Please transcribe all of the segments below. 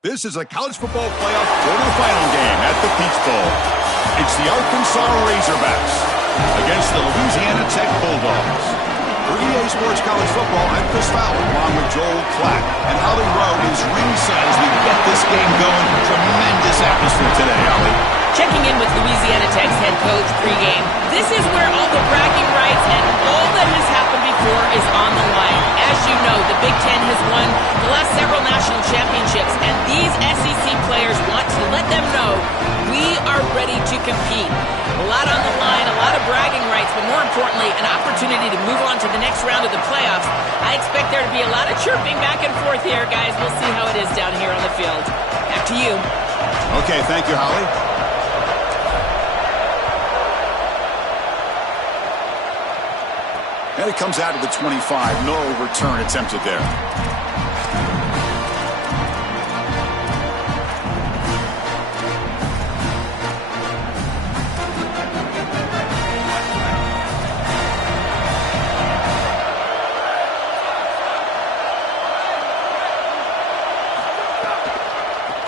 This is a college football playoff quarterfinal game at the Peach Bowl. It's the Arkansas Razorbacks against the Louisiana Tech Bulldogs. For EA Sports College Football, I'm Chris Fowler, along with Joel Klatt. And Holly Rowe is ringside as we get this game going. Tremendous atmosphere today, Holly. Checking in with Louisiana Tech's head coach pregame. This is where all the bragging rights and all that has happened before is on the line. As you know, the Big Ten has won the last several national championships, and these SEC players want to let them know we are ready to compete. A lot on the line, a lot of bragging rights, but more importantly, an opportunity to move on to the next round of the playoffs. I expect there to be a lot of chirping back and forth here, guys. We'll see how it is down here on the field. Back to you. Okay, thank you, Holly. And it comes out of the 25. No return attempted there.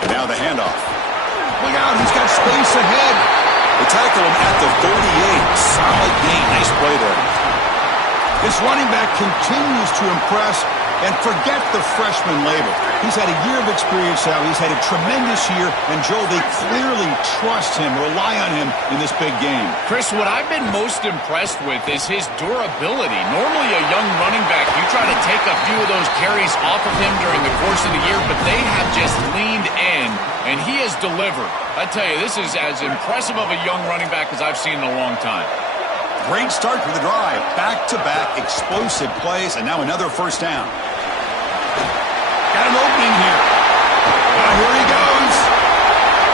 And now the handoff. Look out, he's got space ahead. They tackle him at the 38. Solid gain. Nice play there. This running back continues to impress, and forget the freshman label. He's had a year of experience now. He's had a tremendous year, and Joel, they clearly trust him, rely on him in this big game. Chris, what I've been most impressed with is his durability. Normally a young running back, you try to take a few of those carries off of him during the course of the year, but they have just leaned in, and he has delivered. I tell you, this is as impressive of a young running back as I've seen in a long time. Great start for the drive. Back-to-back explosive plays, and now another first down. Got an opening here. Here he goes.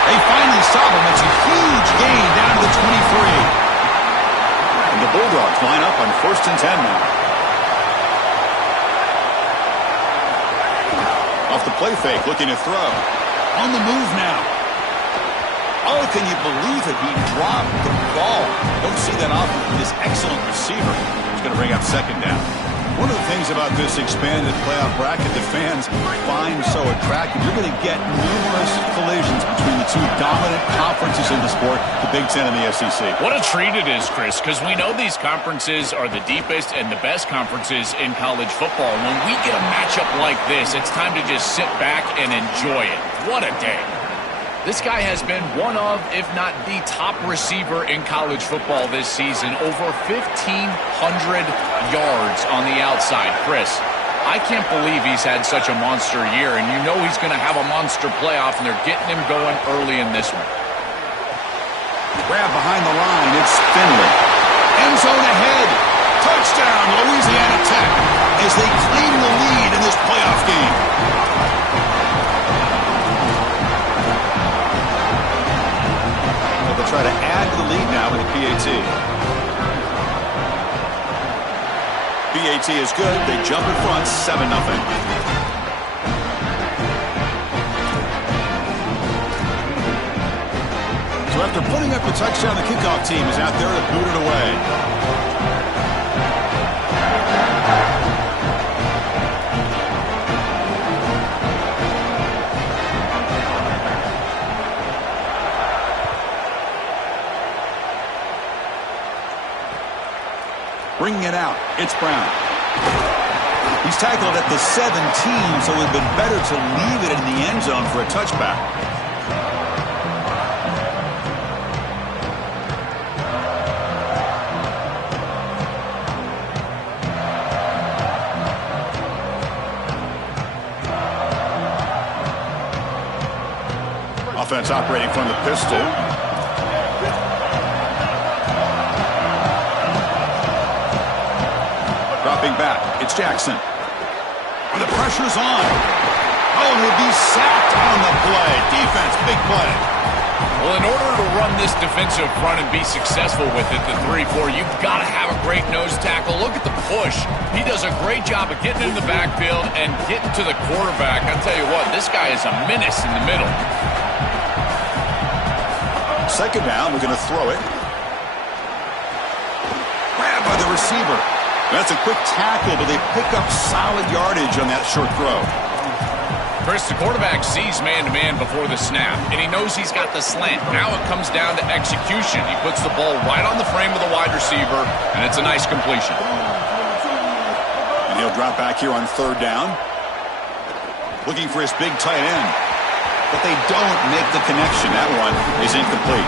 They finally stop him. It's a huge gain down to the 23. And the Bulldogs line up on 1st and 10 now. Off the play fake, looking to throw. On the move now. Oh, can you believe it? He dropped the ball. Don't see that often from this excellent receiver. He's going to bring up second down. One of the things about this expanded playoff bracket that fans find so attractive, you're going to get numerous collisions between the two dominant conferences in the sport, the Big Ten and the SEC. What a treat it is, Chris, because we know these conferences are the deepest and the best conferences in college football. When we get a matchup like this, it's time to just sit back and enjoy it. What a day. This guy has been one of, if not the top receiver in college football this season. Over 1,500 yards on the outside. Chris, I can't believe he's had such a monster year, and you know he's going to have a monster playoff, and they're getting him going early in this one. Grab behind the line. It's Finley. End zone ahead. Touchdown, Louisiana Tech, as they claim the lead in this playoff game. They'll try to add to the lead now with the PAT. PAT is good. They jump in front, 7-0. So after putting up a touchdown, the kickoff team is out there to boot it away. Bringing it out, it's Brown. He's tackled at the 17, so it would have been better to leave it in the end zone for a touchback. Offense operating from the pistol. Dropping back, it's Jackson. The pressure's on. Oh, and he'll be sacked on the play. Defense, big play. Well, in order to run this defensive front and be successful with it, the 3-4, you've got to have a great nose tackle. Look at the push. He does a great job of getting in the backfield and getting to the quarterback. I'll tell you what, this guy is a menace in the middle. Second down, we're going to throw it. Grabbed by the receiver. That's a quick tackle, but they pick up solid yardage on that short throw. Chris, the quarterback sees man-to-man before the snap, and he knows he's got the slant. Now it comes down to execution. He puts the ball right on the frame of the wide receiver, and it's a nice completion. And he'll drop back here on 3rd down. Looking for his big tight end. But they don't make the connection. That one is incomplete.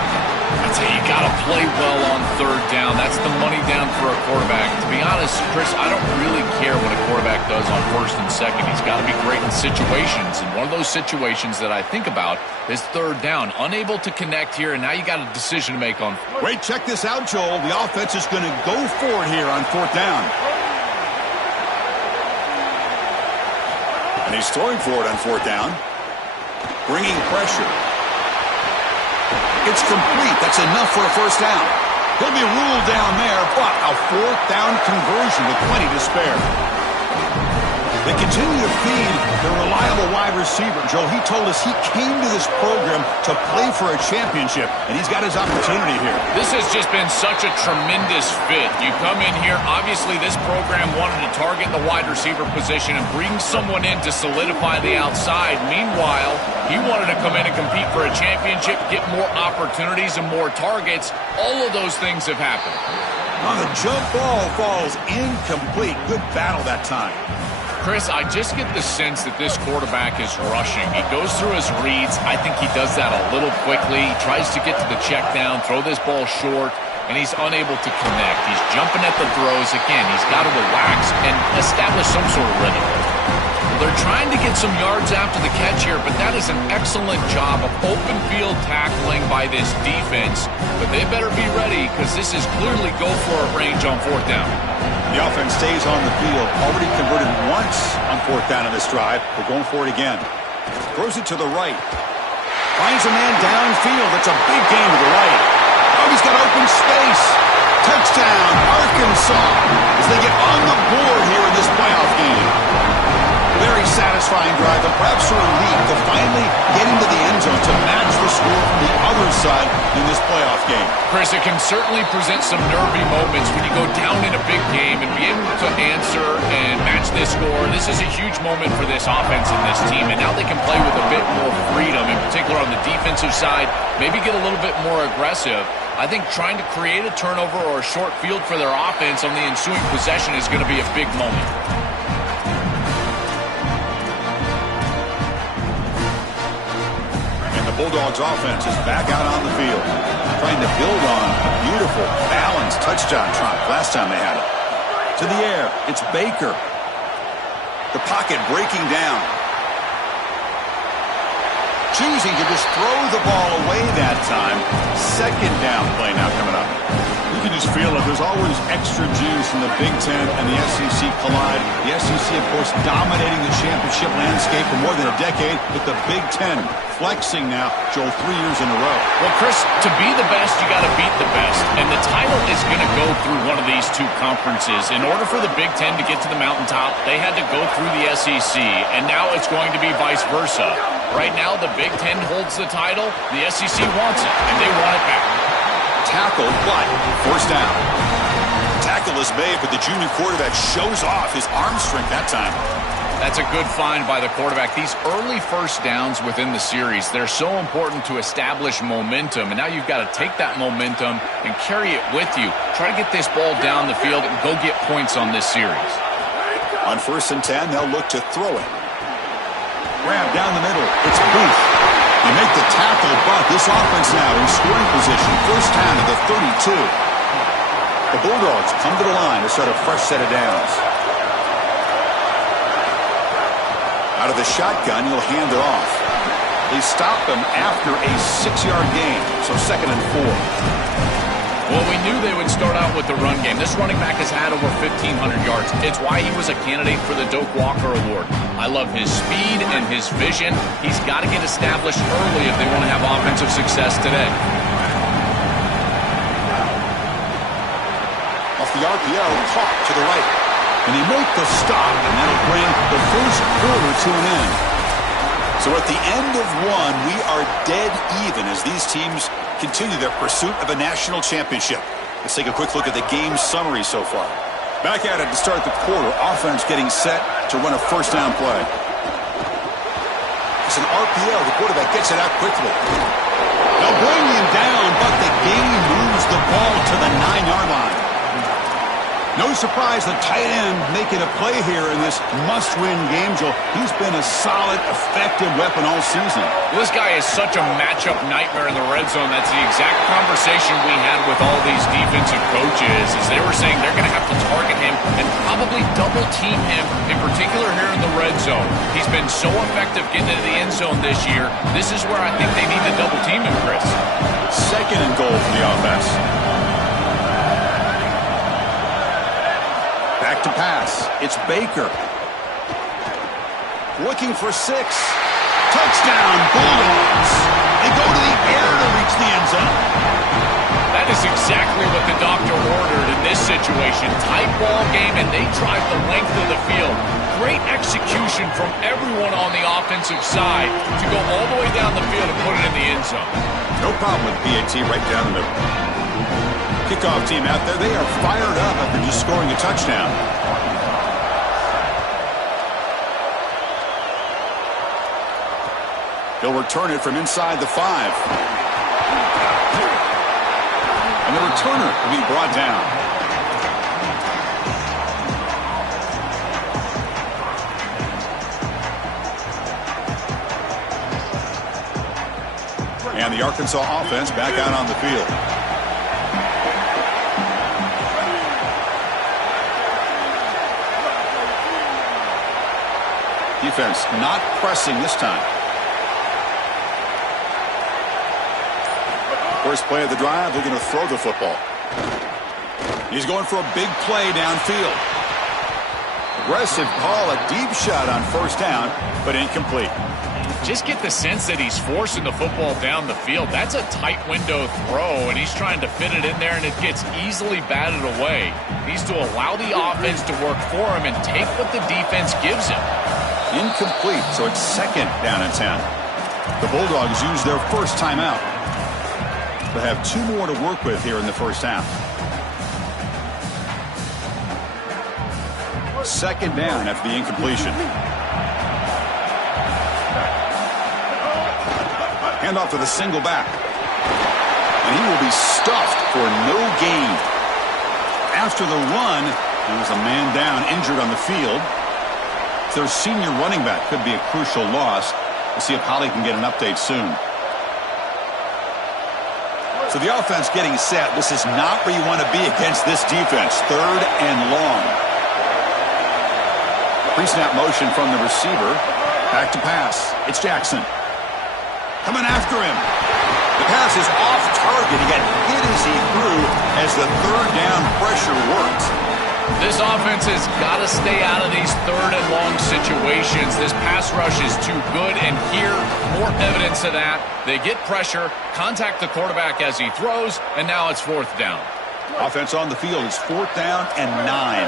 I'd say you got to play well on 3rd down. That's the money down for a quarterback. To be honest, Chris, I don't really care what a quarterback does on 1st and 2nd. He's got to be great in situations. And one of those situations that I think about is 3rd down. Unable to connect here, and now you got a decision to make on. Wait, check this out, Joel. The offense is going to go for it here on 4th down. And he's throwing for it on 4th down. Bringing pressure. It's complete. That's enough for a 1st down. He'll be ruled down there, but a 4th down conversion with plenty to spare. They continue to feed their reliable wide receiver. Joe, he told us he came to this program to play for a championship, and he's got his opportunity here. This has just been such a tremendous fit. You come in here, obviously this program wanted to target the wide receiver position and bring someone in to solidify the outside. Meanwhile, he wanted to come in and compete for a championship, get more opportunities and more targets. All of those things have happened. On the jump ball falls incomplete. Good battle that time. Chris, I just get the sense that this quarterback is rushing. He goes through his reads. I think he does that a little quickly. He tries to get to the check down, throw this ball short, and he's unable to connect. He's jumping at the throws. Again, he's got to relax and establish some sort of rhythm. They're trying to get some yards after the catch here, but that is an excellent job of open field tackling by this defense. But they better be ready because this is clearly go-for-it range on 4th down. The offense stays on the field. Already converted once on 4th down in this drive. They're going for it again. Throws it to the right. Finds a man downfield. That's a big gain to the right. Oh, he's got open space. Touchdown, Arkansas, as they get on the board here in this playoff game. Very satisfying drive, and perhaps a relief to finally get into the end zone to match the score from the other side in this playoff game. Chris, it can certainly present some nervy moments when you go down in a big game and be able to answer and match this score. This is a huge moment for this offense and this team, and now they can play with a bit more freedom, in particular on the defensive side, maybe get a little bit more aggressive. I think trying to create a turnover or a short field for their offense on the ensuing possession is going to be a big moment. The Bulldogs offense is back out on the field, trying to build on a beautiful, balanced touchdown trot last time they had it. To the air, it's Baker. The pocket breaking down. Choosing to just throw the ball away that time. 2nd down play now coming up. You can just feel it. There's always extra juice in the Big Ten and the SEC collide. The SEC, of course, dominating the championship landscape for more than a decade, with the Big Ten flexing now, Joel, 3 years in a row. Well, Chris, to be the best, you got to beat the best. And the title is going to go through one of these two conferences. In order for the Big Ten to get to the mountaintop, they had to go through the SEC, and now it's going to be vice versa. Right now, the Big Ten holds the title. The SEC wants it, and they want it back. Tackle, but 1st down. Tackle is made, but the junior quarterback shows off his arm strength that time. That's a good find by the quarterback. These early 1st downs within the series, they're so important to establish momentum. And now you've got to take that momentum and carry it with you. Try to get this ball down the field and go get points on this series. On 1st and 10, they'll look to throw it. Grab down the middle. It's Booth. They make the tackle, but this offense now in scoring position. 1st down to the 32. The Bulldogs come to the line to set a fresh set of downs. Out of the shotgun, he'll hand it off. They stop him after a 6-yard gain, so 2nd and 4. Well, we knew they would start out with the run game. This running back has had over 1,500 yards. It's why he was a candidate for the Doak Walker Award. I love his speed and his vision. He's got to get established early if they want to have offensive success today. Off the RPO, caught to the right. And he make the stop, and that'll bring the 1st quarter to an end. So at the end of one, we are dead even as these teams continue their pursuit of a national championship. Let's take a quick look at the game summary so far. Back at it to start the quarter. Offense getting set to run a 1st down play. It's an RPO. The quarterback gets it out quickly. They'll bring him down, but the game moves the ball to the 9-yard line. No surprise the tight end making a play here in this must-win game, Joel. He's been a solid, effective weapon all season. Well, this guy is such a matchup nightmare in the red zone. That's the exact conversation we had with all these defensive coaches, as they were saying they're going to have to target him and probably double-team him, in particular here in the red zone. He's been so effective getting into the end zone this year. This is where I think they need to double-team him, Chris. Second and goal for the offense. Back to pass. It's Baker. Looking for 6. Touchdown, Bulldogs. They go to the air to reach the end zone. That is exactly what the doctor ordered in this situation. Tight ball game, and they drive the length of the field. Great execution from everyone on the offensive side to go all the way down the field and put it in the end zone. No problem with PAT right down the middle. Kickoff team out there, they are fired up after just scoring a touchdown. He'll return it from inside the 5. And the returner will be brought down. And the Arkansas offense back out on the field. Defense not pressing this time. First play of the drive, they're going to throw the football. He's going for a big play downfield. Aggressive call, a deep shot on first down, but incomplete. Just get the sense that he's forcing the football down the field. That's a tight window throw, and he's trying to fit it in there, and it gets easily batted away. He needs to allow the offense to work for him and take what the defense gives him. Incomplete, so it's second down and 10. The Bulldogs use their first timeout. They have 2 more to work with here in the first half. Second down after the incompletion. Handoff to the single back. And he will be stuffed for no gain. After the run, there was a man down, injured on the field. Their senior running back could be a crucial loss. We'll see if Holly can get an update soon. So the offense getting set. This is not where you want to be against this defense. Third and long. Pre-snap motion from the receiver. Back to pass. It's Jackson. Coming after him. The pass is off target. He got hit as he threw as the third down pressure worked. This offense has got to stay out of these third and long situations. This pass rush is too good, and here, more evidence of that. They get pressure, contact the quarterback as he throws, and now it's fourth down. Offense on the field is 4th down and 9.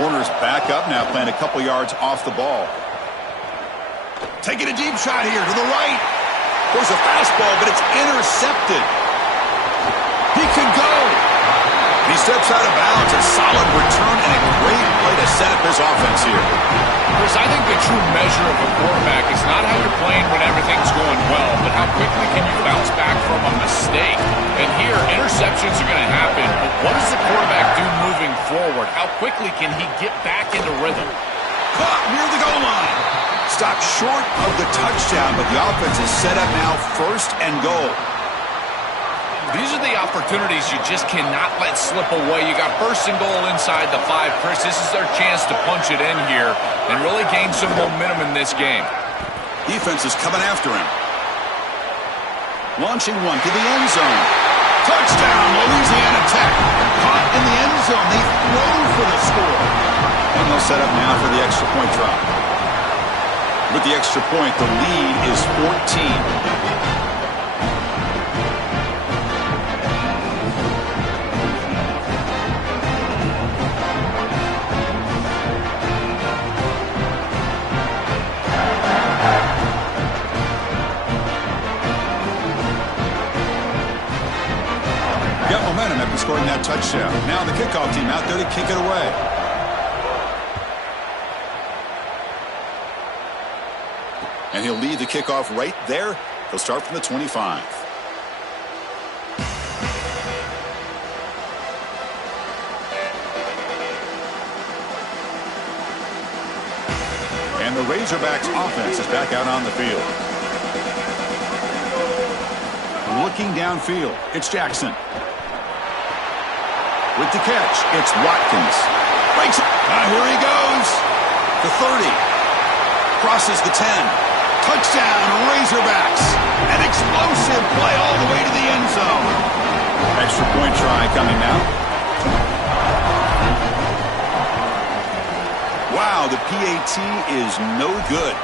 Corners back up now, playing a couple yards off the ball. Taking a deep shot here to the right. There's a fastball, but it's intercepted. He can go. He steps out of bounds. A solid return and a great way to set up his offense here. Chris, I think the true measure of a quarterback is not how you're playing when everything's going well, but how quickly can you bounce back from a mistake. And here, interceptions are going to happen, but what does the quarterback do moving forward? How quickly can he get back into rhythm? Caught near the goal line. Stopped short of the touchdown, but the offense is set up now, first and goal. These are the opportunities you just cannot let slip away. You got first and goal inside the 5. Chris, this is their chance to punch it in here and really gain some momentum in this game. Defense is coming after him. Launching one to the end zone. Touchdown, Louisiana Tech. Caught in the end zone. They throw for the score. And they'll set up now for the extra point drop. With the extra point, the lead is 14. After scoring that touchdown. Now the kickoff team out there to kick it away. And he'll lead the kickoff right there. He'll start from the 25. And the Razorbacks offense is back out on the field. Looking downfield, it's Jackson. With the catch, it's Watkins. Breaks it. Here he goes. The 30. Crosses the 10. Touchdown, Razorbacks. An explosive play all the way to the end zone. Extra point try coming now. Wow, the PAT is no good.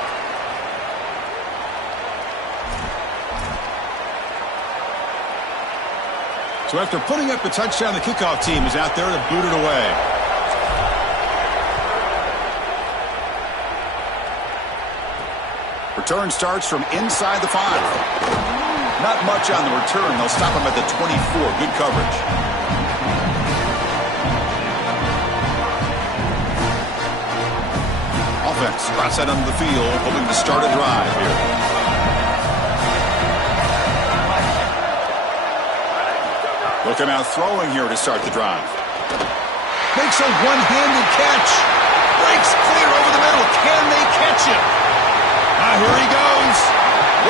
So after putting up the touchdown, the kickoff team is out there to boot it away. Return starts from inside the 5. Not much on the return. They'll stop him at the 24. Good coverage. Offense spots that onto the field, hoping to start a drive here. They'll come out throwing here to start the drive. Makes a one-handed catch. Breaks clear over the middle. Can they catch him? Here he goes.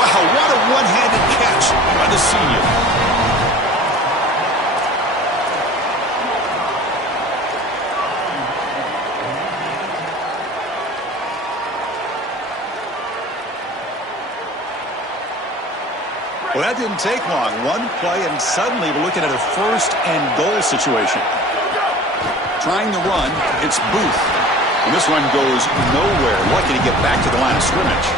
Wow, what a one-handed catch by the senior. Well, that didn't take long. One play, and suddenly we're looking at a first and goal situation. Trying to run, it's Booth. And this one goes nowhere. Lucky to get back to the line of scrimmage.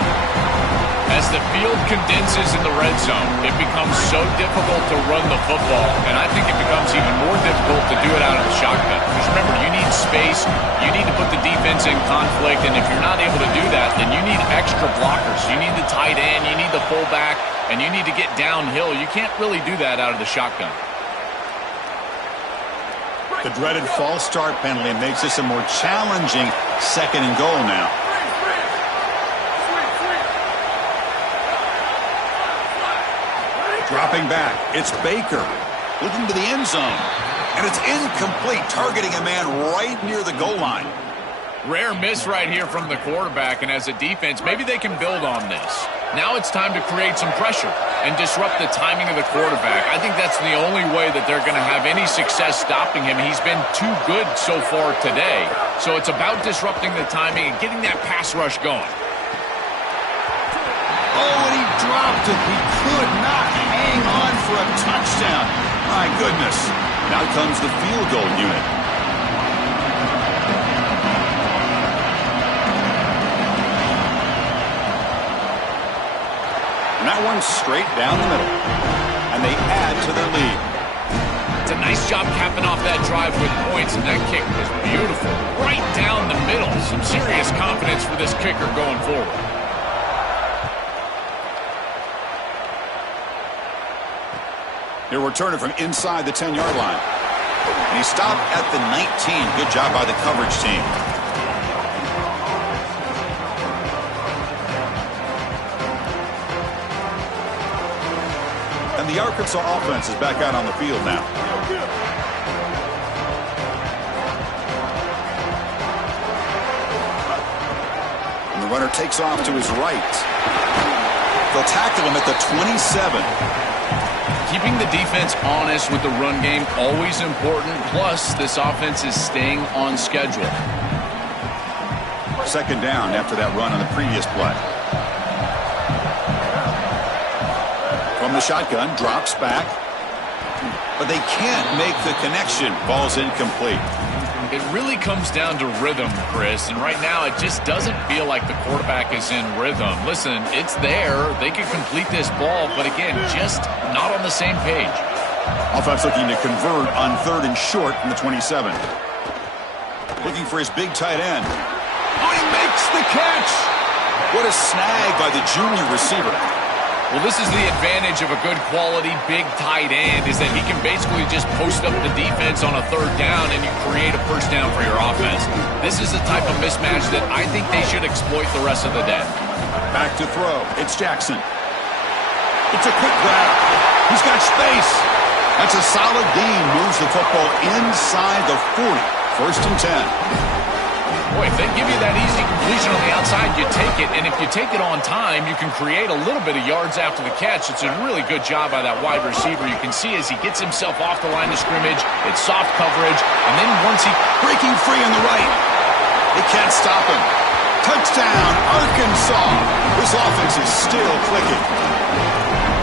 As the field condenses in the red zone, it becomes so difficult to run the football, and I think it becomes even more difficult to do it out of the shotgun. Because remember, you need space, you need to put the defense in conflict, and if you're not able to do that, then you need extra blockers. You need the tight end, you need the fullback, and you need to get downhill. You can't really do that out of the shotgun. The dreaded false start penalty makes this a more challenging second and goal now. Dropping back, it's Baker. Looking to the end zone. And it's incomplete, targeting a man right near the goal line. Rare miss right here from the quarterback, and as a defense, maybe they can build on this. Now it's time to create some pressure and disrupt the timing of the quarterback. I think that's the only way that they're going to have any success stopping him. He's been too good so far today. So it's about disrupting the timing and getting that pass rush going. Oh, and he dropped it. He could not hang on for a touchdown. My goodness. Now comes the field goal unit. And that one's straight down the middle. And they add to their lead. It's a nice job capping off that drive with points, and that kick was beautiful. Right down the middle. Some serious confidence for this kicker going forward. He'll return it from inside the 10-yard line. And he stopped at the 19. Good job by the coverage team. And the Arkansas offense is back out on the field now. And the runner takes off to his right. They'll tackle him at the 27. Keeping the defense honest with the run game, always important. Plus, this offense is staying on schedule. Second down after that run on the previous play. From the shotgun, drops back. But they can't make the connection. Ball's incomplete. It really comes down to rhythm, Chris, and right now it just doesn't feel like the quarterback is in rhythm. Listen, it's there. They can complete this ball, but again, just not on the same page. Offense looking to convert on 3rd and short from the 27. Looking for his big tight end. Oh, he makes the catch! What a snag by the junior receiver. Well, this is the advantage of a good quality big tight end, is that he can basically just post up the defense on a 3rd down and you create a first down for your offense. This is the type of mismatch that I think they should exploit the rest of the day. Back to throw. It's Jackson. It's a quick grab. He's got space. That's a solid gain. Moves the football inside the 40. First and 10. Boy, if they give you that easy completion on the outside, you take it. And if you take it on time, you can create a little bit of yards after the catch. It's a really good job by that wide receiver. You can see as he gets himself off the line of scrimmage, it's soft coverage. And then once he... Breaking free on the right. They can't stop him. Touchdown, Arkansas. This offense is still clicking.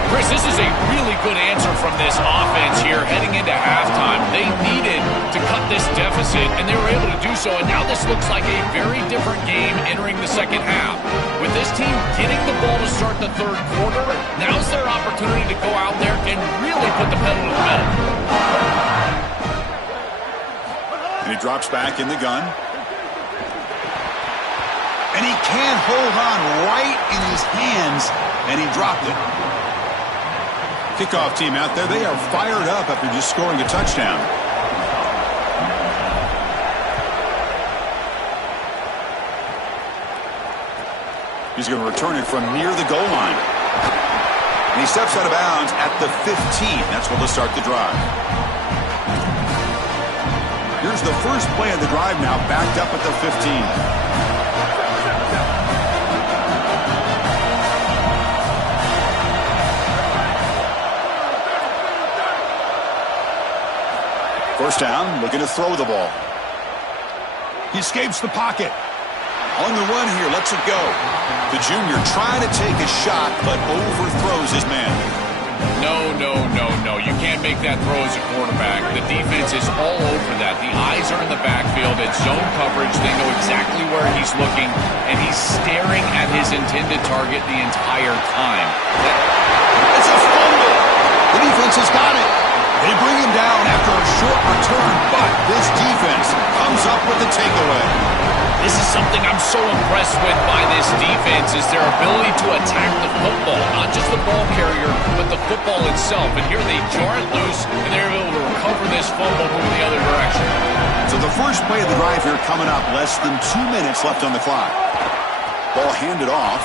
Chris, this is a really good answer from this offense here heading into halftime. They needed to cut this deficit, and they were able to do so. And now this looks like a very different game entering the second half. With this team getting the ball to start the third quarter, now's their opportunity to go out there and really put the pedal to the metal. And he drops back in the gun. And he can't hold on right in his hands, and he dropped it. Kickoff team out there, they are fired up after just scoring a touchdown. He's going to return it from near the goal line. And he steps out of bounds at the 15. That's where they'll start the drive. Here's the first play of the drive now, backed up at the 15. First down, looking to throw the ball. He escapes the pocket. On the run here, lets it go. The junior trying to take a shot, but overthrows his man. No. You can't make that throw as a quarterback. The defense is all over that. The eyes are in the backfield. It's zone coverage. They know exactly where he's looking, and he's staring at his intended target the entire time. It's a fumble. The defense has got it. They bring him down after a short return, but this defense comes up with the takeaway. This is something I'm so impressed with by this defense is their ability to attack the football, not just the ball carrier, but the football itself. And here they jar it loose, and they're able to recover this fumble moving the other direction. So the first play of the drive here coming up, less than 2 minutes left on the clock. Ball handed off.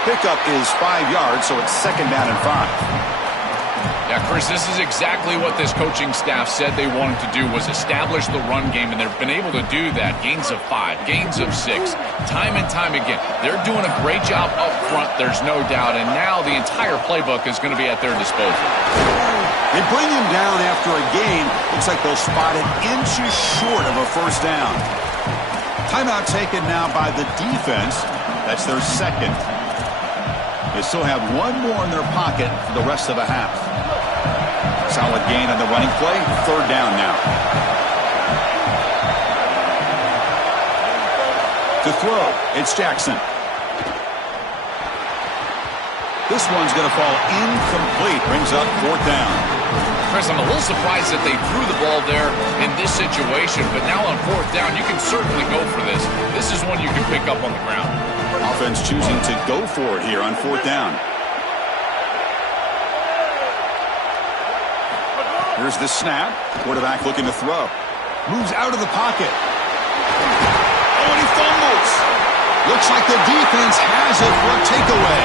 The pickup is 5 yards, so it's second down and 5. Yeah, Chris, this is exactly what this coaching staff said they wanted to do, was establish the run game, and they've been able to do that. Gains of 5, gains of 6, time and time again. They're doing a great job up front, there's no doubt, and now the entire playbook is going to be at their disposal. They bring him down after a gain. Looks like they'll spot it inches short of a first down. Timeout taken now by the defense. That's their second. They still have one more in their pocket for the rest of the half. Solid gain on the running play. Third down now. To throw, it's Jackson. This one's going to fall incomplete. Brings up fourth down. Chris, I'm a little surprised that they threw the ball there in this situation, but now on fourth down, you can certainly go for this. This is one you can pick up on the ground. Offense choosing to go for it here on fourth down. Here's the snap. Quarterback looking to throw. Moves out of the pocket. Oh, and he fumbles. Looks like the defense has it for a takeaway.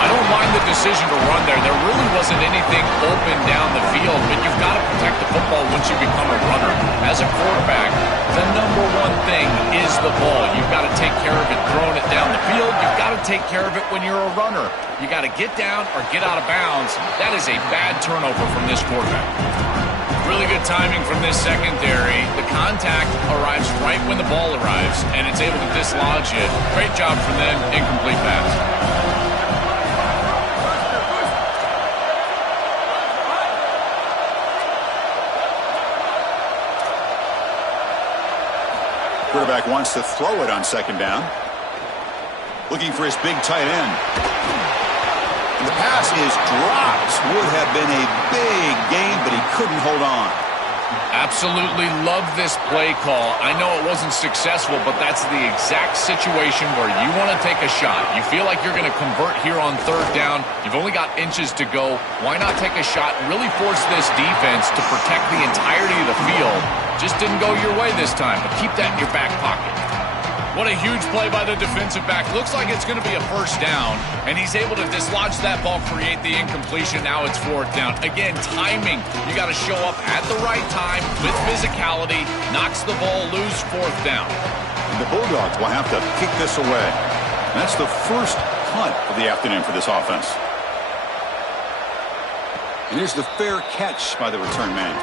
I don't mind the decision to run there. There really wasn't anything open down the field, but you've got to protect the football once you become a runner. As a quarterback, the number one thing is the ball. You've got to take care of it throwing it down the field. You've got to take care of it when you're a runner. You got to get down or get out of bounds. That is a bad turnover from this quarterback. Really good timing from this secondary. The contact arrives right when the ball arrives, and it's able to dislodge it. Great job from them. Incomplete pass. Quarterback wants to throw it on second down. Looking for his big tight end. And the pass is dropped. Would have been a big gain, but he couldn't hold on. Absolutely love this play call. I know it wasn't successful, but that's the exact situation where you want to take a shot. You feel like you're going to convert here on third down. You've only got inches to go. Why not take a shot and really force this defense to protect the entirety of the field? Just didn't go your way this time, but keep that in your back pocket. What a huge play by the defensive back. Looks like it's going to be a first down, and he's able to dislodge that ball, create the incompletion. Now it's fourth down. Again, timing. You got to show up at the right time with physicality. Knocks the ball loose, fourth down. And the Bulldogs will have to kick this away. That's the first punt of the afternoon for this offense. And here's the fair catch by the return man.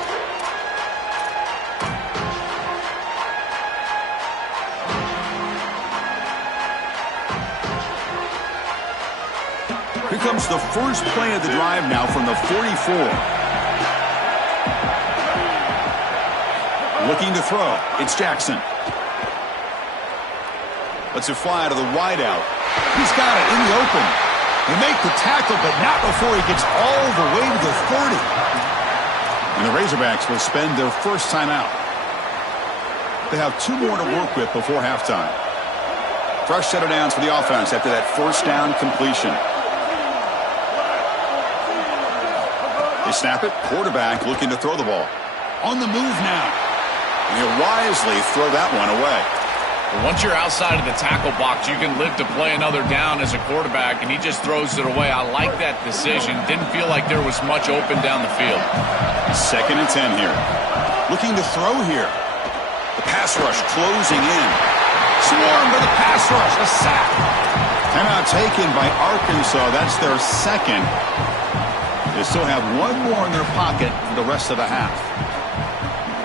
Here comes the first play of the drive now from the 44. Looking to throw. It's Jackson. Lets it fly to the wideout. He's got it in the open. They make the tackle, but not before he gets all the way to the 30. And the Razorbacks will spend their first time out. They have 2 more to work with before halftime. Fresh set of downs for the offense after that first down completion. They snap it. Quarterback looking to throw the ball. On the move now. And he'll wisely throw that one away. Well, once you're outside of the tackle box, you can live to play another down as a quarterback, and he just throws it away. I like that decision. Didn't feel like there was much open down the field. 2nd and 10 here. Looking to throw here. The pass rush closing in. Swarmed by the pass rush. A sack. Timeout taken by Arkansas. That's their second. They still have 1 more in their pocket for the rest of the half.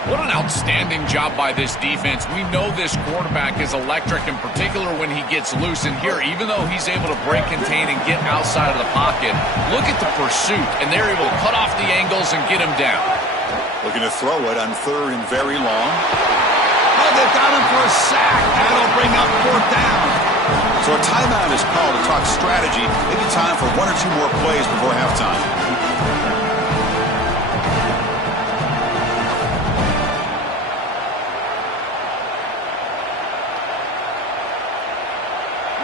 What an outstanding job by this defense. We know this quarterback is electric, in particular when he gets loose. And here, even though he's able to break, contain, and get outside of the pocket, look at the pursuit. And they're able to cut off the angles and get him down. Looking to throw it on 3rd and very long. Oh, they've got him for a sack. That'll bring up 4th down. So a timeout is called to talk strategy. Maybe time for 1 or 2 more plays before halftime.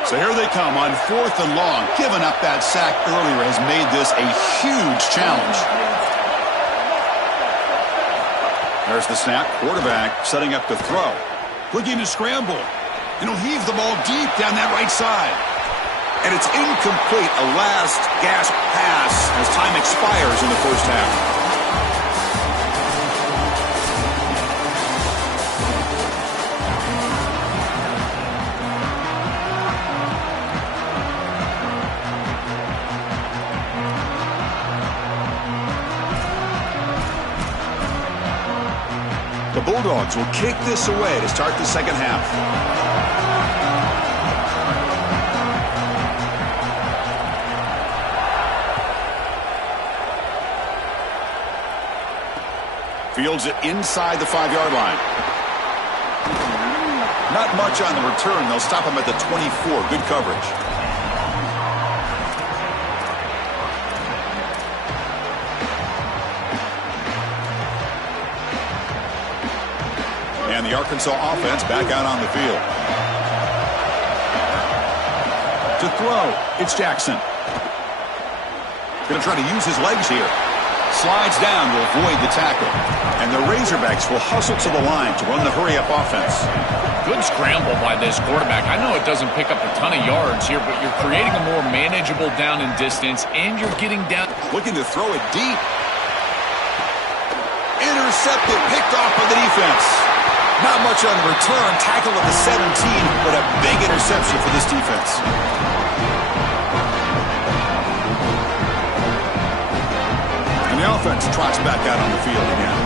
So here they come on 4th and long. Giving up that sack earlier has made this a huge challenge. There's the snap. Quarterback setting up to throw. Looking to scramble. And he'll heave the ball deep down that right side. And it's incomplete. A last gasp pass as time expires in the first half. The Bulldogs will kick this away to start the second half. Fields it inside the 5-yard line. Not much on the return. They'll stop him at the 24. Good coverage. And the Arkansas offense back out on the field. To throw, it's Jackson. Going to try to use his legs here. Slides down to avoid the tackle. And the Razorbacks will hustle to the line to run the hurry-up offense. Good scramble by this quarterback. I know it doesn't pick up a ton of yards here, but you're creating a more manageable down and distance, and you're getting down. Looking to throw it deep. Intercepted, picked off by the defense. Not much on the return. Tackle at the 17, but a big interception for this defense. And the offense trots back out on the field again.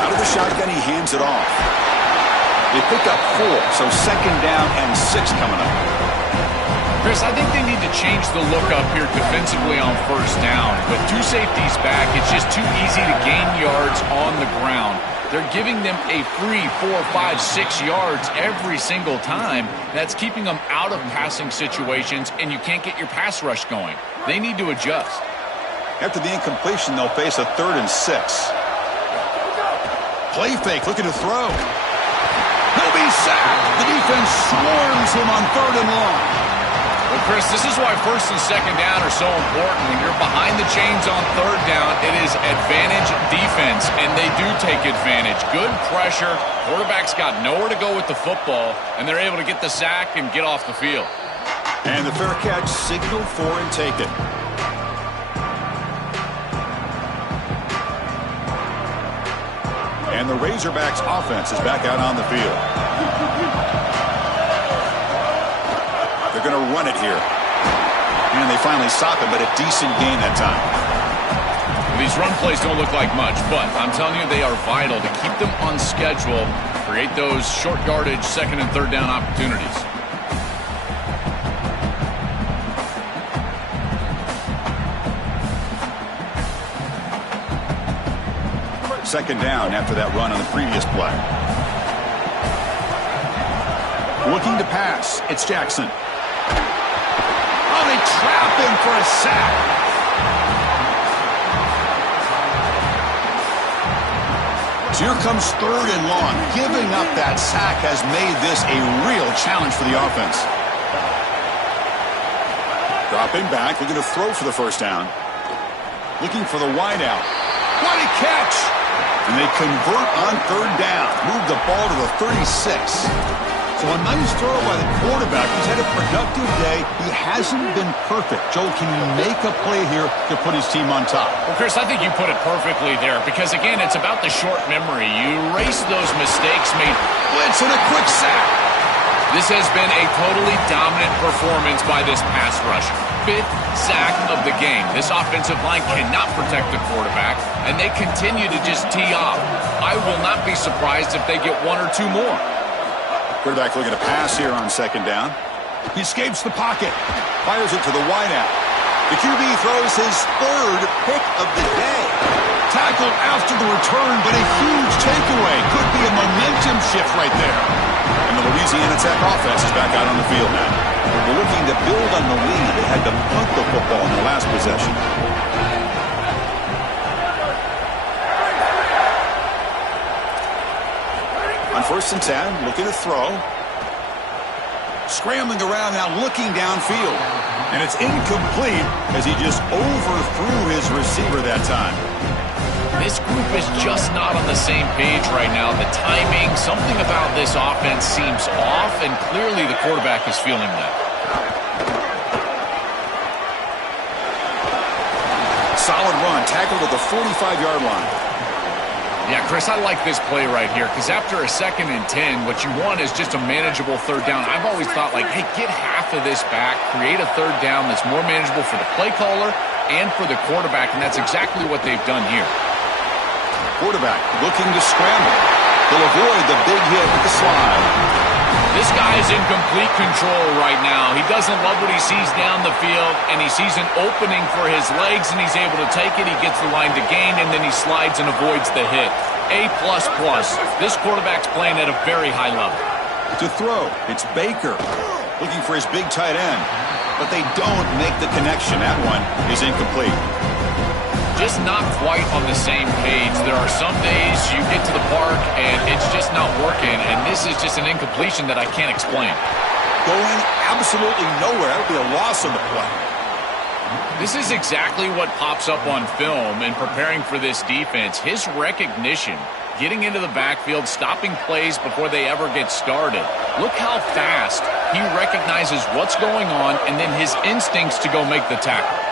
Out of the shotgun, he hands it off. They pick up 4, so 2nd down and 6 coming up. Chris, I think they need to change the look up here defensively on first down. But 2 safeties back, it's just too easy to gain yards on the ground. They're giving them a free 4, 5, 6 yards every single time. That's keeping them out of passing situations, and you can't get your pass rush going. They need to adjust. After the incompletion, they'll face a 3rd and 6. Play fake, looking to throw. He'll be sacked. The defense swarms him on 3rd and long. Well, Chris, this is why first and second down are so important. When you're behind the chains on third down, it is advantage defense, and they do take advantage. Good pressure. Quarterback's got nowhere to go with the football, and they're able to get the sack and get off the field. And the fair catch signaled for and taken. And the Razorbacks offense is back out on the field. They're going to run it here. And they finally stop it, but a decent gain that time. These run plays don't look like much, but I'm telling you they are vital to keep them on schedule, create those short yardage second and third down opportunities. Second down after that run on the previous play. Looking to pass. It's Jackson. Oh, they trap him for a sack. So here comes third and long. Giving up that sack has made this a real challenge for the offense. Dropping back, looking to throw for the first down. Looking for the wideout. What a catch! And they convert on third down. Move the ball to the 36. So a nice throw by the quarterback. He's had a productive day. He hasn't been perfect. Joel, can he make a play here to put his team on top? Well, Chris, I think you put it perfectly there because, again, it's about the short memory. You erase those mistakes made. Blitz and a quick sack. This has been a totally dominant performance by this pass rusher. 5th sack of the game. This offensive line cannot protect the quarterback, and they continue to just tee off. I will not be surprised if they get one or two more. Quarterback looking to pass here on second down. He escapes the pocket. Fires it to the wideout. The QB throws his third pick of the day. Tackled after the return, but a huge takeaway. Could be a momentum shift right there. And the Louisiana Tech offense is back out on the field now. They're looking to build on the lead. They had to punt the football in their last possession. On first and 10, looking to throw. Scrambling around now, looking downfield. And it's incomplete as he just overthrew his receiver that time. This group is just not on the same page right now. The timing, something about this offense seems off, and clearly the quarterback is feeling that. Solid run, tackled at the 45-yard line. Yeah, Chris, I like this play right here because after a 2nd and 10, what you want is just a manageable third down. I've always thought, like, hey, get half of this back, create a third down that's more manageable for the play caller and for the quarterback, and that's exactly what they've done here. Quarterback looking to scramble. He'll avoid the big hit with the slide. This guy is in complete control right now. He doesn't love what he sees down the field, and he sees an opening for his legs, and he's able to take it. He gets the line to gain, and then he slides and avoids the hit. A++. This quarterback's playing at a very high level. To throw, it's Baker looking for his big tight end, but they don't make the connection. That one is incomplete. Just not quite on the same page. There are some days you get to the park and it's just not working, and this is just an incompletion that I can't explain. Going absolutely nowhere. It'll be a loss on the play. This is exactly what pops up on film in preparing for this defense. His recognition, getting into the backfield, stopping plays before they ever get started. Look how fast he recognizes what's going on and then his instincts to go make the tackle.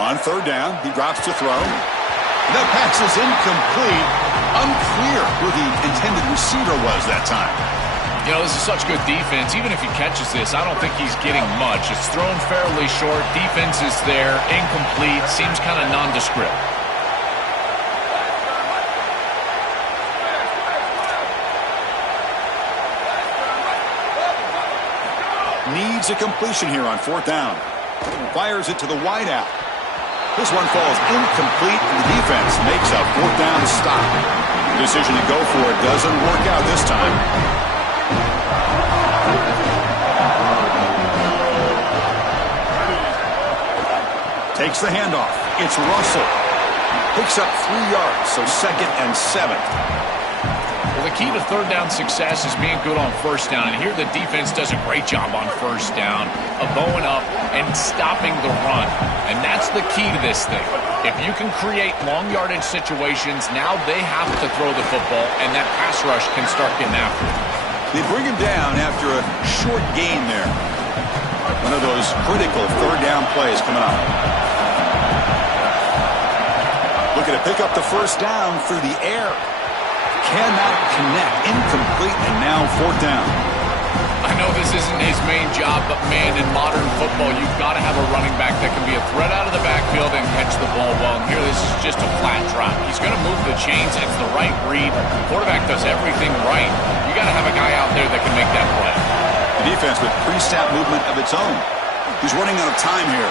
On third down, he drops to throw. That pass is incomplete. Unclear who the intended receiver was that time. You know, this is such good defense. Even if he catches this, I don't think he's getting much. It's thrown fairly short. Defense is there. Incomplete. Seems kind of nondescript. Needs a completion here on fourth down. Fires it to the wideout. This one falls incomplete, and the defense makes a fourth down stop. The decision to go for it doesn't work out this time. Takes the handoff. It's Russell. Picks up 3 yards, so 2nd and 7. Well, the key to third down success is being good on first down. And here the defense does a great job on first down of going up and stopping the run. And that's the key to this thing. If you can create long yardage situations, now they have to throw the football, and that pass rush can start getting after it. They bring him down after a short gain there. One of those critical third down plays coming up. Looking to pick up the first down through the air. Cannot connect. Incomplete, and now fourth down. I know this isn't his main job, but man, in modern football, you've got to have a running back that can be a threat out of the backfield and catch the ball well. And here, this is just a flat drop. He's going to move the chains. It's the right read. The quarterback does everything right. You got to have a guy out there that can make that play. The defense with pre-snap movement of its own. He's running out of time here.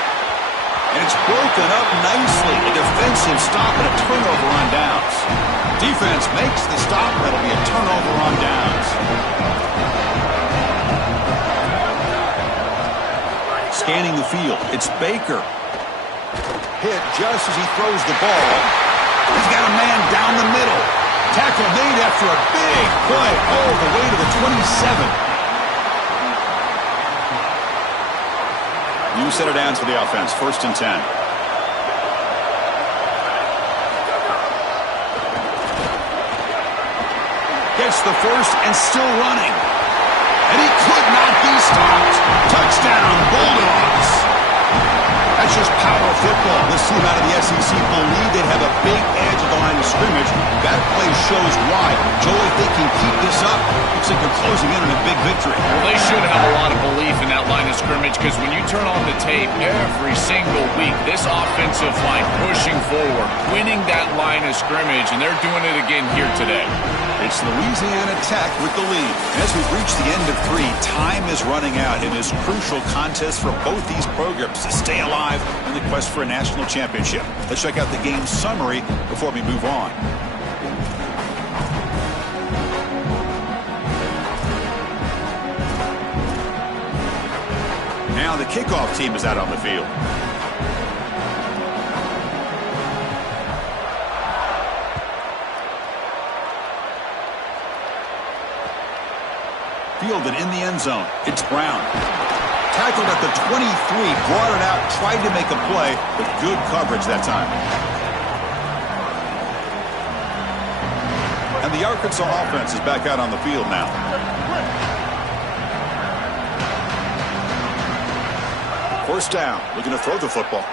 And it's broken up nicely. A defensive stop and a turnover on downs. Defense makes the stop. That'll be a turnover on downs. Scanning the field. It's Baker. Hit just as he throws the ball. He's got a man down the middle. Tackle made after a big play all the way to the 27. You set it down to the offense. 1st and 10. Gets the first and still running. And he could not be stopped. Touchdown, Bulldogs. That's just power football. This team out of the SEC believed they'd have a big edge at the line of scrimmage. That play shows why. Joel, if they can keep this up, looks like they're closing in on a big victory. Well, they should have a lot of belief in that line of scrimmage, because when you turn on the tape every single week, this offensive line pushing forward, winning that line of scrimmage, and they're doing it again here today. It's Louisiana Tech with the lead. And as we've reached the end of 3, time is running out in this crucial contest for both these programs to stay alive in the quest for a national championship. Let's check out the game summary before we move on. Now the kickoff team is out on the field. Fielded in the end zone. It's Brown. Tackled at the 23, brought it out, tried to make a play, but good coverage that time. And the Arkansas offense is back out on the field now. First down, looking to throw the football.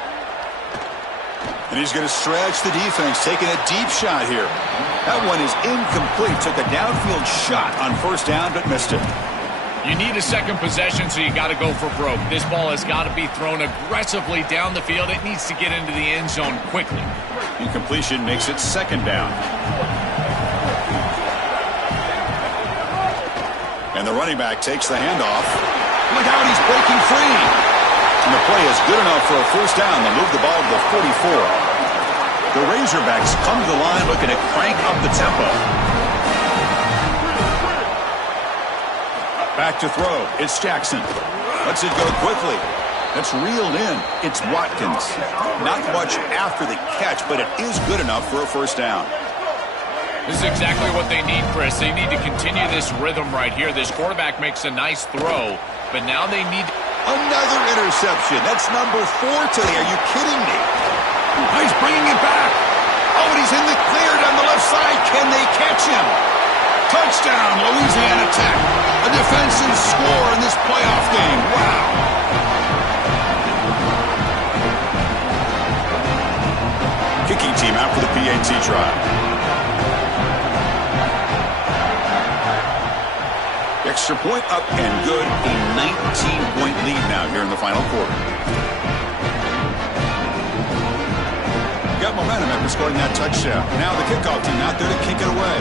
And he's going to stretch the defense, taking a deep shot here. That one is incomplete. Took a downfield shot on first down, but missed it. You need a second possession, so you got to go for broke. This ball has got to be thrown aggressively down the field. It needs to get into the end zone quickly. Incompletion makes it second down. And the running back takes the handoff. Look out, he's breaking free. And the play is good enough for a first down. They move the ball to the 44. The Razorbacks come to the line looking to crank up the tempo. Back to throw. It's Jackson. Lets it go quickly. That's reeled in. It's Watkins. Not much after the catch, but it is good enough for a first down. This is exactly what they need, Chris. They need to continue this rhythm right here. This quarterback makes a nice throw, but now they need another interception. That's number 4 today. Are you kidding me? Oh, he's bringing it back. Oh, and he's in the clear down the left side. Can they catch him? Touchdown, Louisiana Tech. A defensive score in this playoff game. Wow. Kicking team out for the PAT try. Extra point up and good. A 19-point lead now here in the final quarter. Got momentum after scoring that touchdown. Now the kickoff team out there to kick it away.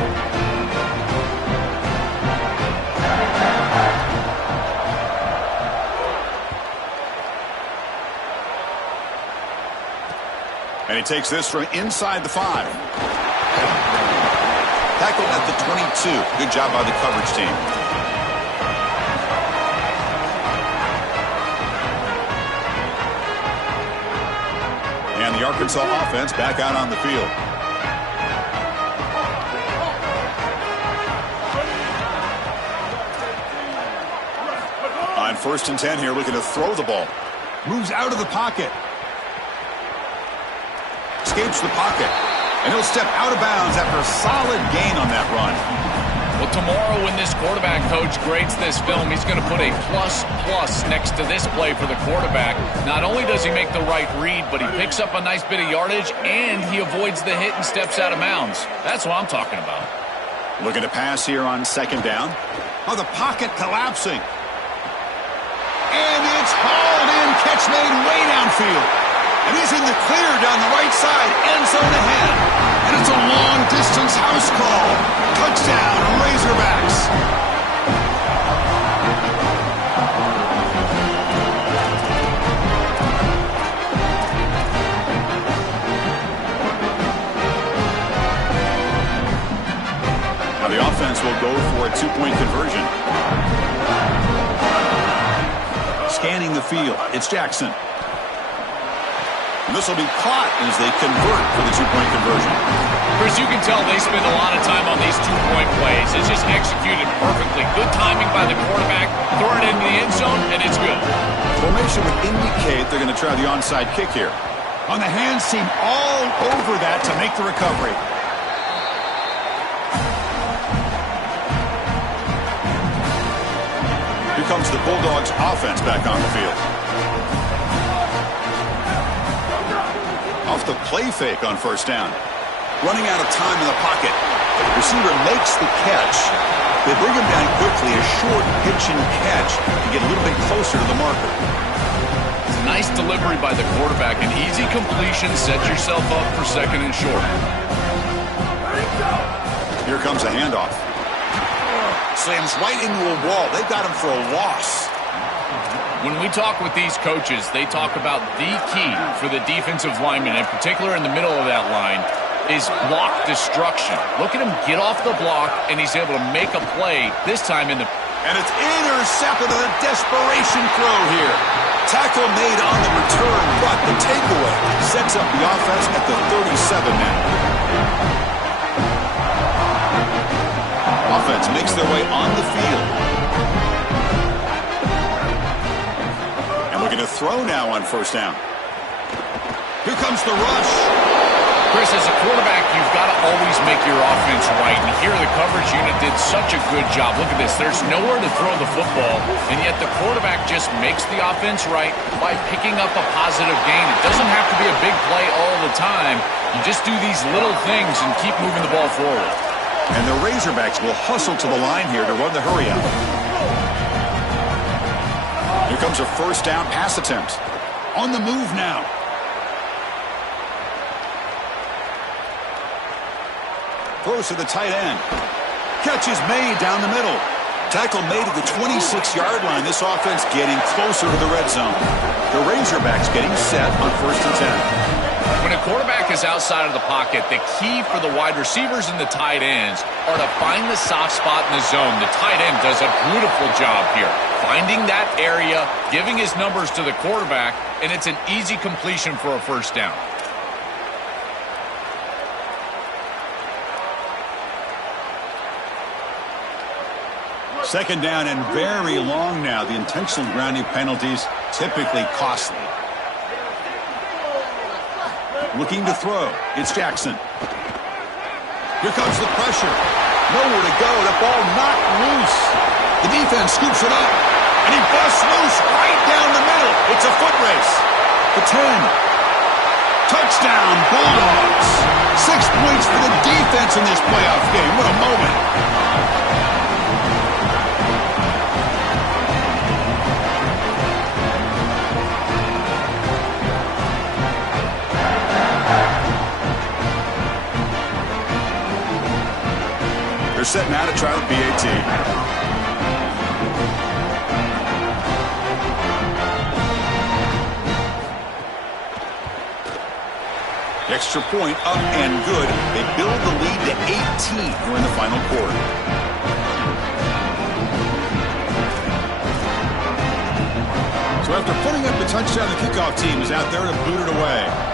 And he takes this from inside the 5. Tackled at the 22. Good job by the coverage team. And the Arkansas offense back out on the field. first and 10 here, looking to throw the ball. Moves out of the pocket. Escapes the pocket. And he'll step out of bounds after a solid gain on that run. Well, tomorrow when this quarterback coach grades this film, he's going to put a plus next to this play for the quarterback. Not only does he make the right read, but he picks up a nice bit of yardage, and he avoids the hit and steps out of bounds. That's what I'm talking about. Looking to pass here on second down. Oh, the pocket collapsing. And it's hauled in. Catch made way downfield. And he's in the clear down the right side. End zone ahead. And it's a long-distance house call. Touchdown, Razorbacks. Now the offense will go for a two-point conversion. Scanning the field. It's Jackson. And this will be caught as they convert for the two-point conversion. Chris, you can tell they spend a lot of time on these two-point plays. It's just executed perfectly. Good timing by the quarterback. Throw it into the end zone, and it's good. Formation would indicate they're going to try the onside kick here. On the hands team all over that to make the recovery. Here comes the Bulldogs offense back on the field. Off the play fake on first down. Running out of time in the pocket. Receiver makes the catch. They bring him down quickly. A short pitch and catch to get a little bit closer to the marker. It's a nice delivery by the quarterback. An easy completion. Set yourself up for second and short. Here comes a handoff. Slams right into a wall. They've got him for a loss. When we talk with these coaches, they talk about the key for the defensive lineman, in particular in the middle of that line, is block destruction. Look at him get off the block, and he's able to make a play, this time in the... And it's intercepted on a desperation throw here. Tackle made on the return, but the takeaway sets up the offense at the 37 now. Offense makes their way on the field. Looking to throw now on first down. Here comes the rush. Chris, as a quarterback, you've got to always make your offense right. And here the coverage unit did such a good job. Look at this. There's nowhere to throw the football, and yet the quarterback just makes the offense right by picking up a positive gain. It doesn't have to be a big play all the time. You just do these little things and keep moving the ball forward. And the Razorbacks will hustle to the line here to run the hurry out. Here comes a first down pass attempt. On the move now. Throws to the tight end. Catch is made down the middle. Tackle made at the 26-yard line. This offense getting closer to the red zone. The Razorbacks getting set on first and 10. When a quarterback is outside of the pocket, the key for the wide receivers and the tight ends are to find the soft spot in the zone. The tight end does a beautiful job here, finding that area, giving his numbers to the quarterback, and it's an easy completion for a first down. Second down and very long now. The intentional grounding penalties typically costly. Looking to throw. It's Jackson. Here comes the pressure. Nowhere to go. The ball knocked loose. The defense scoops it up. And he busts loose right down the middle. It's a foot race. The 10. Touchdown, Bulldogs. 6 points for the defense in this playoff game. What a moment. Set now to try the PAT. Extra point up and good. They build the lead to 18 here in the final quarter. So after putting up the touchdown, the kickoff team is out there to boot it away.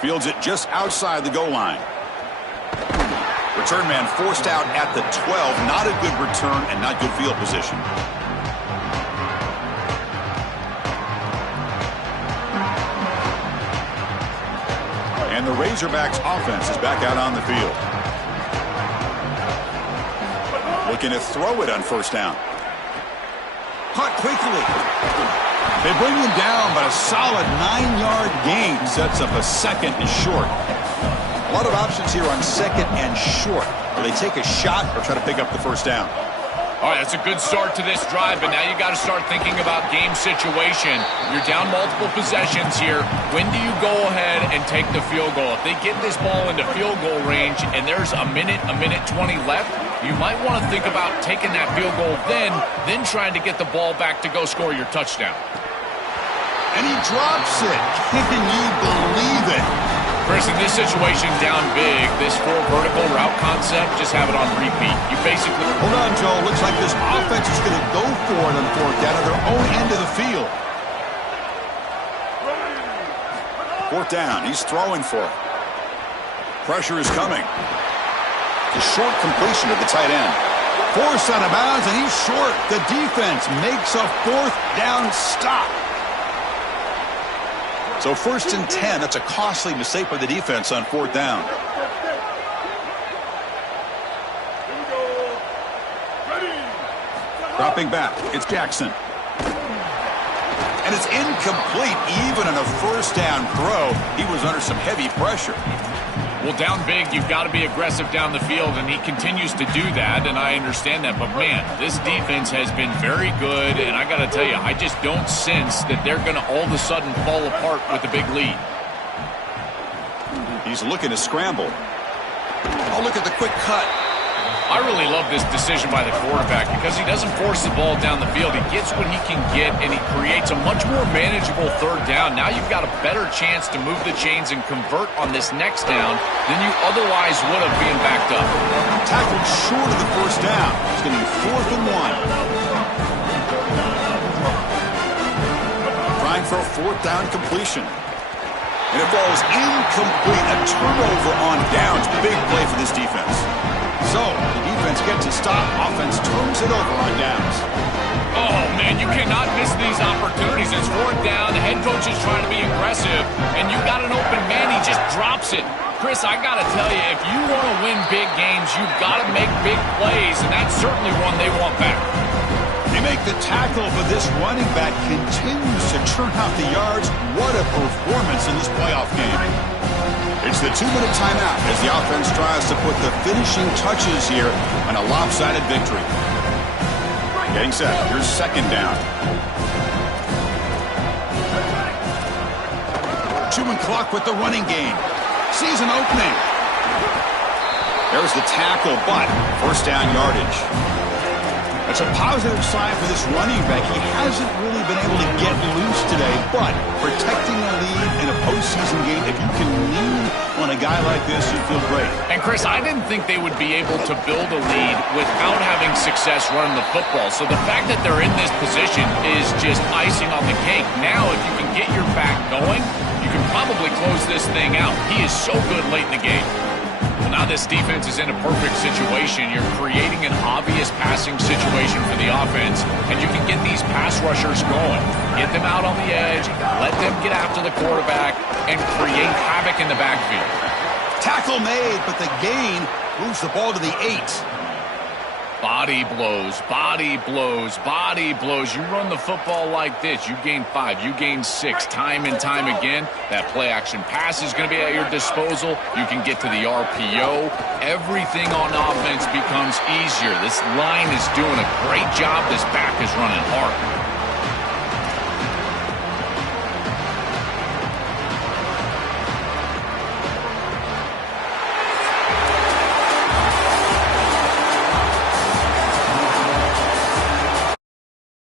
Fields it just outside the goal line. Return man forced out at the 12. Not a good return and not good field position. And the Razorbacks offense is back out on the field. Looking to throw it on first down. Caught quickly. They bring him down, but a solid 9-yard gain sets up a second and short. A lot of options here on second and short. Will they take a shot or try to pick up the first down? All right, that's a good start to this drive, but now you got to start thinking about game situation. You're down multiple possessions here. When do you go ahead and take the field goal? If they get this ball into field goal range and there's a minute 20 left, you might want to think about taking that field goal then trying to get the ball back to go score your touchdown. And he drops it. Can you believe it? Chris, in this situation, down big, this 4 vertical route concept, just have it on repeat. You basically... Hold on, Joe. Looks like this offense is going to go for it on fourth down at their own end of the field. Fourth down. He's throwing for it. Pressure is coming. The short completion to the tight end. Forced out of bounds, and he's short. The defense makes a fourth down stop. So first and 10, that's a costly mistake by the defense on fourth down. Dropping back, it's Jackson. And it's incomplete even on a first down throw. He was under some heavy pressure. Well, down big, you've got to be aggressive down the field, and he continues to do that, and I understand that. But, man, this defense has been very good, and I got to tell you, I just don't sense that they're going to all of a sudden fall apart with a big lead. He's looking to scramble. Oh, look at the quick cut. I really love this decision by the quarterback because he doesn't force the ball down the field. He gets what he can get, and he creates a much more manageable third down. Now you've got a better chance to move the chains and convert on this next down than you otherwise would have being backed up. Tackled short of the first down. It's going to be 4th and 1. Trying for a fourth down completion. And it falls incomplete. A turnover on downs. Big play for this defense. So, the defense gets a stop. Offense turns it over on downs. Oh, man, you cannot miss these opportunities. It's fourth down. The head coach is trying to be aggressive, and you got an open man. He just drops it. Chris, I got to tell you, if you want to win big games, you've got to make big plays, and that's certainly one they want back. They make the tackle, but this running back continues to churn out the yards. What a performance in this playoff game. It's the 2-minute timeout as the offense tries to put the finishing touches here on a lopsided victory. Getting set. Here's second down. 2 and clock with the running game. Sees an opening. There's the tackle, but first down yardage. It's a positive sign for this running back. He hasn't really been able to get loose today, but protecting a lead in a postseason game, if you can lean on a guy like this, you feel great. And, Chris, I didn't think they would be able to build a lead without having success running the football. So the fact that they're in this position is just icing on the cake. Now, if you can get your back going, you can probably close this thing out. He is so good late in the game. Well, now this defense is in a perfect situation. You're creating an obvious passing situation for the offense, and you can get these pass rushers going. Get them out on the edge, let them get after the quarterback, and create havoc in the backfield. Tackle made, but the gain moves the ball to the 8. Body blows, body blows, body blows. You run the football like this, you gain 5, you gain 6, time and time again. That play-action pass is going to be at your disposal. You can get to the RPO. Everything on offense becomes easier. This line is doing a great job. This back is running hard.